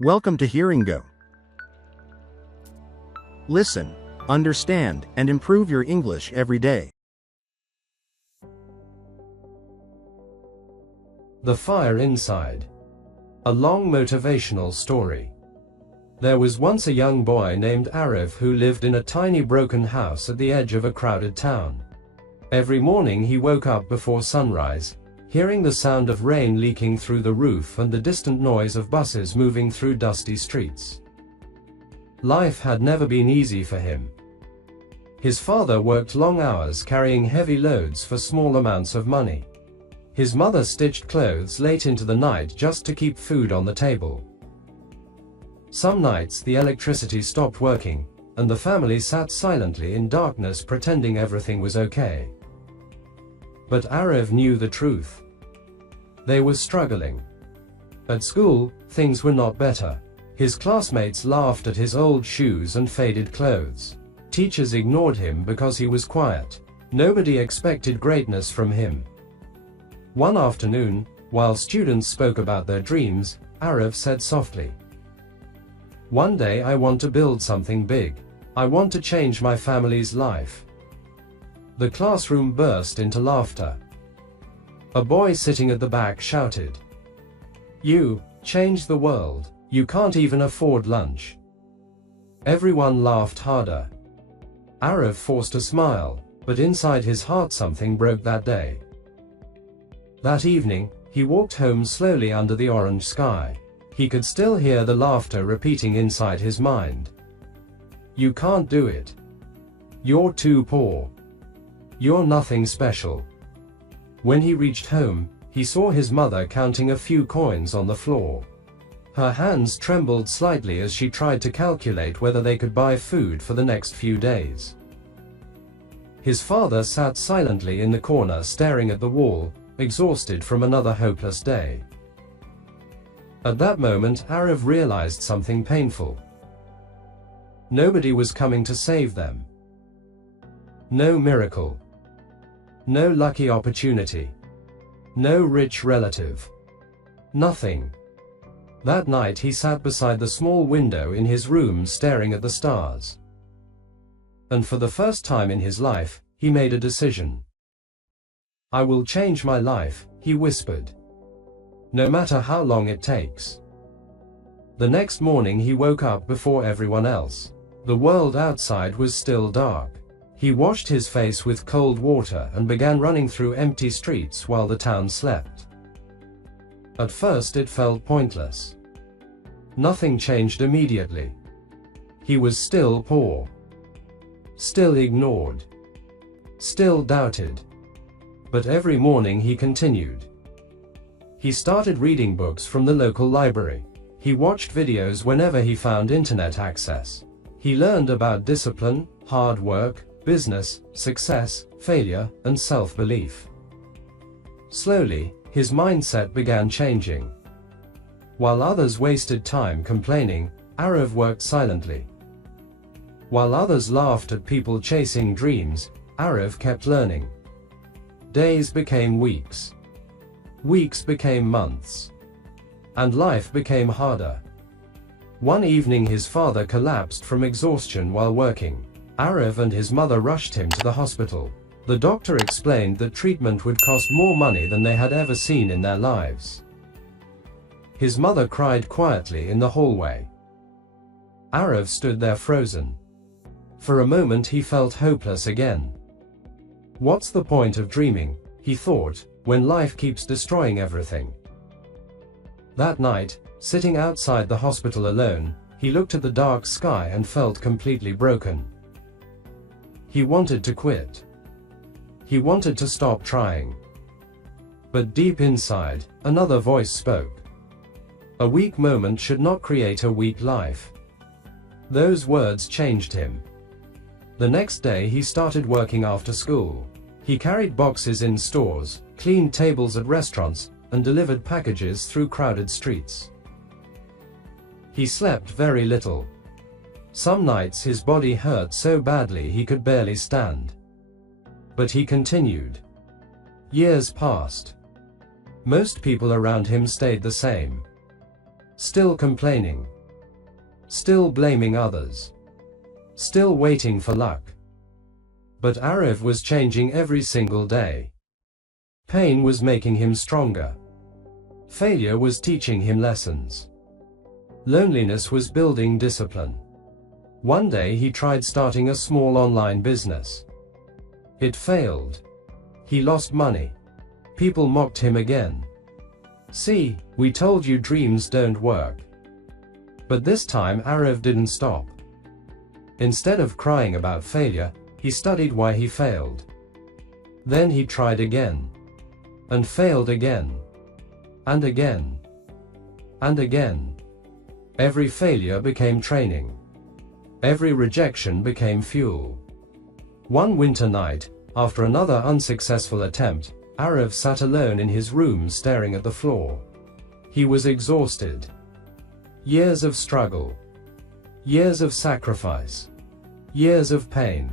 Welcome to Hearingo. Listen, understand, and improve your English every day. The Fire Inside. A long motivational story. There was once a young boy named Arif who lived in a tiny broken house at the edge of a crowded town. Every morning he woke up before sunrise, hearing the sound of rain leaking through the roof and the distant noise of buses moving through dusty streets. Life had never been easy for him. His father worked long hours carrying heavy loads for small amounts of money. His mother stitched clothes late into the night just to keep food on the table. Some nights the electricity stopped working, and the family sat silently in darkness pretending everything was okay. But Arif knew the truth. They were struggling. At school, things were not better. His classmates laughed at his old shoes and faded clothes. Teachers ignored him because he was quiet. Nobody expected greatness from him. One afternoon, while students spoke about their dreams, Arif said softly, "One day I want to build something big. I want to change my family's life." The classroom burst into laughter. A boy sitting at the back shouted, "You change the world. You can't even afford lunch." Everyone laughed harder. Arif forced a smile, but inside his heart something broke that day. That evening, he walked home slowly under the orange sky. He could still hear the laughter repeating inside his mind. "You can't do it. You're too poor. You're nothing special." When he reached home, he saw his mother counting a few coins on the floor. Her hands trembled slightly as she tried to calculate whether they could buy food for the next few days. His father sat silently in the corner staring at the wall, exhausted from another hopeless day. At that moment, Arif realized something painful. Nobody was coming to save them. No miracle. No lucky opportunity. No rich relative. Nothing. That night he sat beside the small window in his room staring at the stars. And for the first time in his life, he made a decision. "I will change my life," he whispered. "No matter how long it takes." The next morning he woke up before everyone else. The world outside was still dark. He washed his face with cold water and began running through empty streets while the town slept. At first it felt pointless. Nothing changed immediately. He was still poor. Still ignored. Still doubted. But every morning he continued. He started reading books from the local library. He watched videos whenever he found internet access. He learned about discipline, hard work, business, success, failure, and self-belief. Slowly, his mindset began changing. While others wasted time complaining, Arif worked silently. While others laughed at people chasing dreams, Arif kept learning. Days became weeks. Weeks became months. And life became harder. One evening his father collapsed from exhaustion while working. Arif and his mother rushed him to the hospital. The doctor explained that treatment would cost more money than they had ever seen in their lives. His mother cried quietly in the hallway. Arif stood there frozen. For a moment he felt hopeless again. What's the point of dreaming, he thought, when life keeps destroying everything? That night, sitting outside the hospital alone, he looked at the dark sky and felt completely broken. He wanted to quit. He wanted to stop trying. But deep inside, another voice spoke. A weak moment should not create a weak life. Those words changed him. The next day he started working after school. He carried boxes in stores, cleaned tables at restaurants, and delivered packages through crowded streets. He slept very little. Some nights his body hurt so badly he could barely stand. But he continued. Years passed. Most people around him stayed the same. Still complaining. Still blaming others. Still waiting for luck. But Arif was changing every single day. Pain was making him stronger. Failure was teaching him lessons. Loneliness was building discipline. One day he tried starting a small online business. It failed. He lost money. People mocked him again. "See, we told you dreams don't work." But this time Arif didn't stop. Instead of crying about failure, he studied why he failed. Then he tried again. And failed again. And again. And again. Every failure became training. Every rejection became fuel. One winter night, after another unsuccessful attempt, Arif sat alone in his room staring at the floor. He was exhausted. Years of struggle. Years of sacrifice. Years of pain.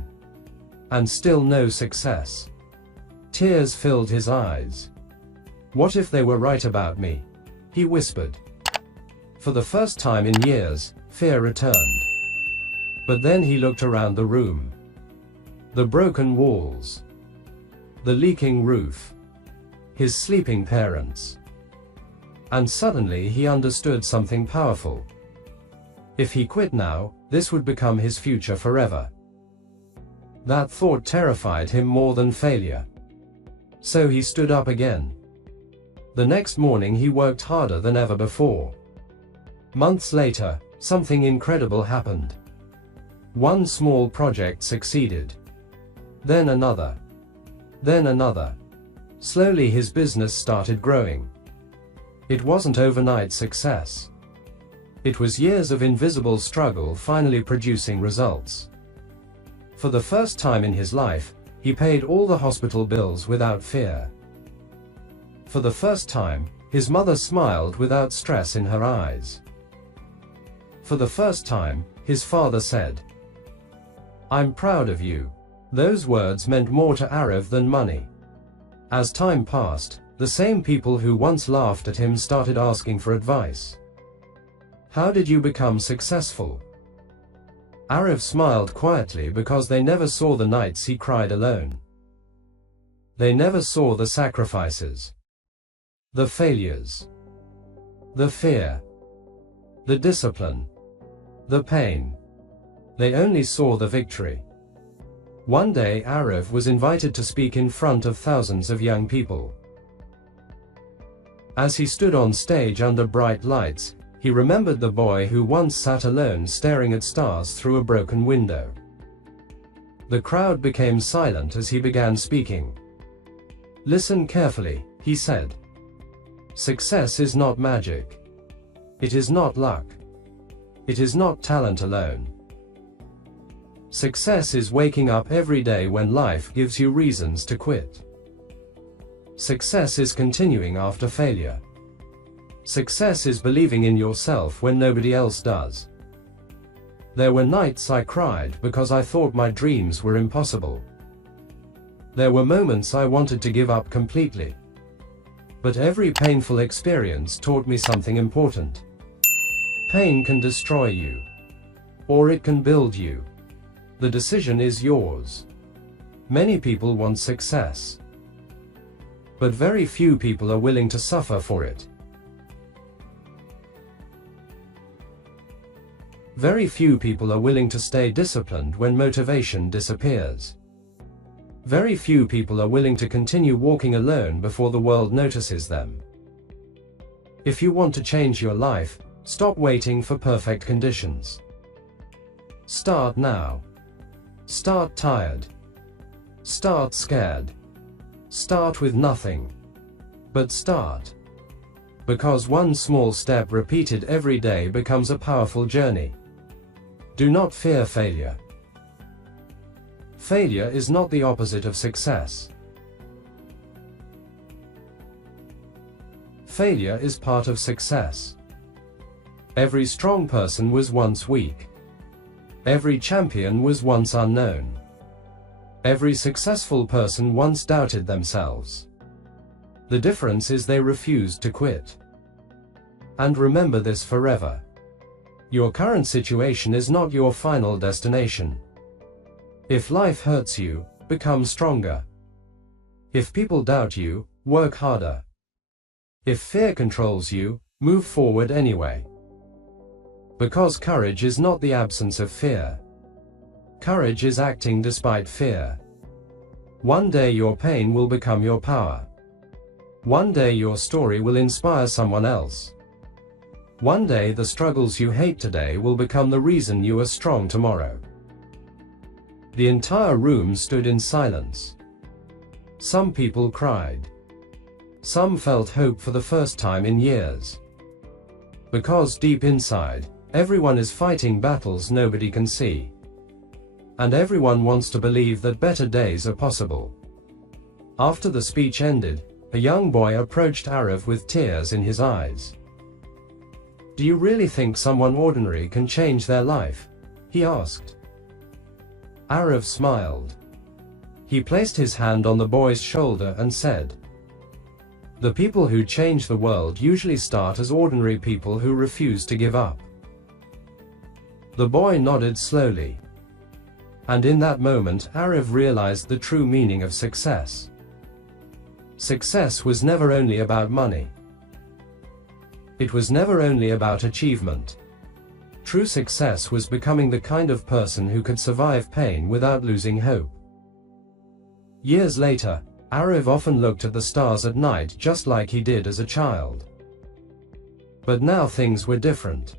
And still no success. Tears filled his eyes. "What if they were right about me?" he whispered. For the first time in years, fear returned. But then he looked around the room. The broken walls. The leaking roof. His sleeping parents. And suddenly he understood something powerful. If he quit now, this would become his future forever. That thought terrified him more than failure. So he stood up again. The next morning he worked harder than ever before. Months later, something incredible happened. One small project succeeded. Then another. Then another. Slowly his business started growing. It wasn't overnight success. It was years of invisible struggle finally producing results. For the first time in his life, he paid all the hospital bills without fear. For the first time, his mother smiled without stress in her eyes. For the first time, his father said, "I'm proud of you." Those words meant more to Arif than money. As time passed, the same people who once laughed at him started asking for advice. "How did you become successful?" Arif smiled quietly because they never saw the nights he cried alone. They never saw the sacrifices, the failures, the fear, the discipline, the pain. They only saw the victory. One day Arif was invited to speak in front of thousands of young people. As he stood on stage under bright lights, he remembered the boy who once sat alone staring at stars through a broken window. The crowd became silent as he began speaking. "Listen carefully," he said. "Success is not magic. It is not luck. It is not talent alone. Success is waking up every day when life gives you reasons to quit. Success is continuing after failure. Success is believing in yourself when nobody else does. There were nights I cried because I thought my dreams were impossible. There were moments I wanted to give up completely. But every painful experience taught me something important. Pain can destroy you, or it can build you. The decision is yours. Many people want success, but very few people are willing to suffer for it. Very few people are willing to stay disciplined when motivation disappears. Very few people are willing to continue walking alone before the world notices them. If you want to change your life, stop waiting for perfect conditions. Start now. Start tired. Start scared. Start with nothing. But start. Because one small step repeated every day becomes a powerful journey. Do not fear failure. Failure is not the opposite of success. Failure is part of success. Every strong person was once weak. Every champion was once unknown. Every successful person once doubted themselves. The difference is they refused to quit. And remember this forever. Your current situation is not your final destination. If life hurts you, become stronger. If people doubt you, work harder. If fear controls you, move forward anyway. Because courage is not the absence of fear. Courage is acting despite fear. One day your pain will become your power. One day your story will inspire someone else. One day the struggles you hate today will become the reason you are strong tomorrow. The entire room stood in silence. Some people cried. Some felt hope for the first time in years. Because deep inside, everyone is fighting battles nobody can see. And everyone wants to believe that better days are possible. After the speech ended, a young boy approached Arav with tears in his eyes. "Do you really think someone ordinary can change their life?" he asked. Arav smiled. He placed his hand on the boy's shoulder and said, "The people who change the world usually start as ordinary people who refuse to give up." The boy nodded slowly. And in that moment, Arav realized the true meaning of success. Success was never only about money. It was never only about achievement. True success was becoming the kind of person who could survive pain without losing hope. Years later, Arav often looked at the stars at night just like he did as a child. But now things were different.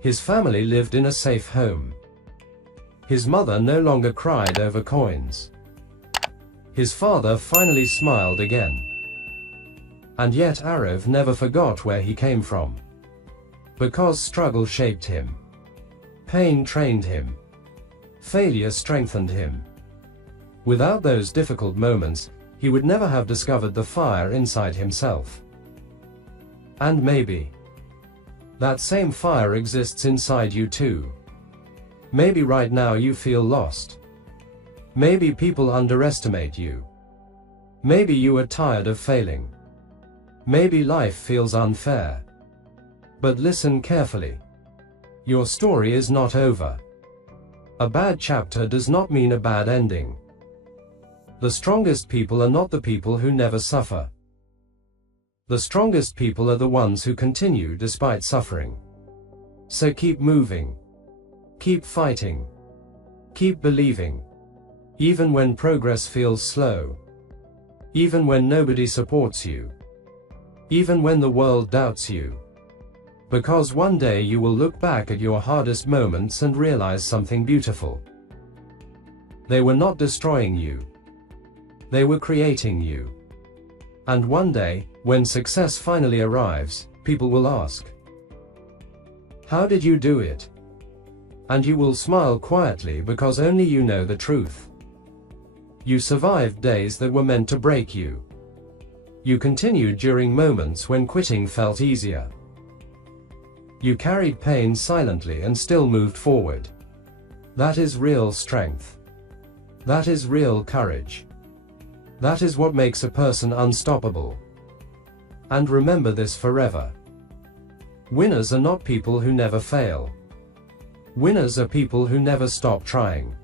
His family lived in a safe home. His mother no longer cried over coins. His father finally smiled again. And yet Arav never forgot where he came from. Because struggle shaped him. Pain trained him. Failure strengthened him. Without those difficult moments, he would never have discovered the fire inside himself. And maybe that same fire exists inside you too. Maybe right now you feel lost. Maybe people underestimate you. Maybe you are tired of failing. Maybe life feels unfair. But listen carefully. Your story is not over. A bad chapter does not mean a bad ending. The strongest people are not the people who never suffer. The strongest people are the ones who continue despite suffering. So keep moving. Keep fighting. Keep believing. Even when progress feels slow. Even when nobody supports you. Even when the world doubts you. Because one day you will look back at your hardest moments and realize something beautiful. They were not destroying you. They were creating you. And one day, when success finally arrives, people will ask, "How did you do it?" And you will smile quietly because only you know the truth. You survived days that were meant to break you. You continued during moments when quitting felt easier. You carried pain silently and still moved forward. That is real strength. That is real courage. That is what makes a person unstoppable. And remember this forever. Winners are not people who never fail. Winners are people who never stop trying.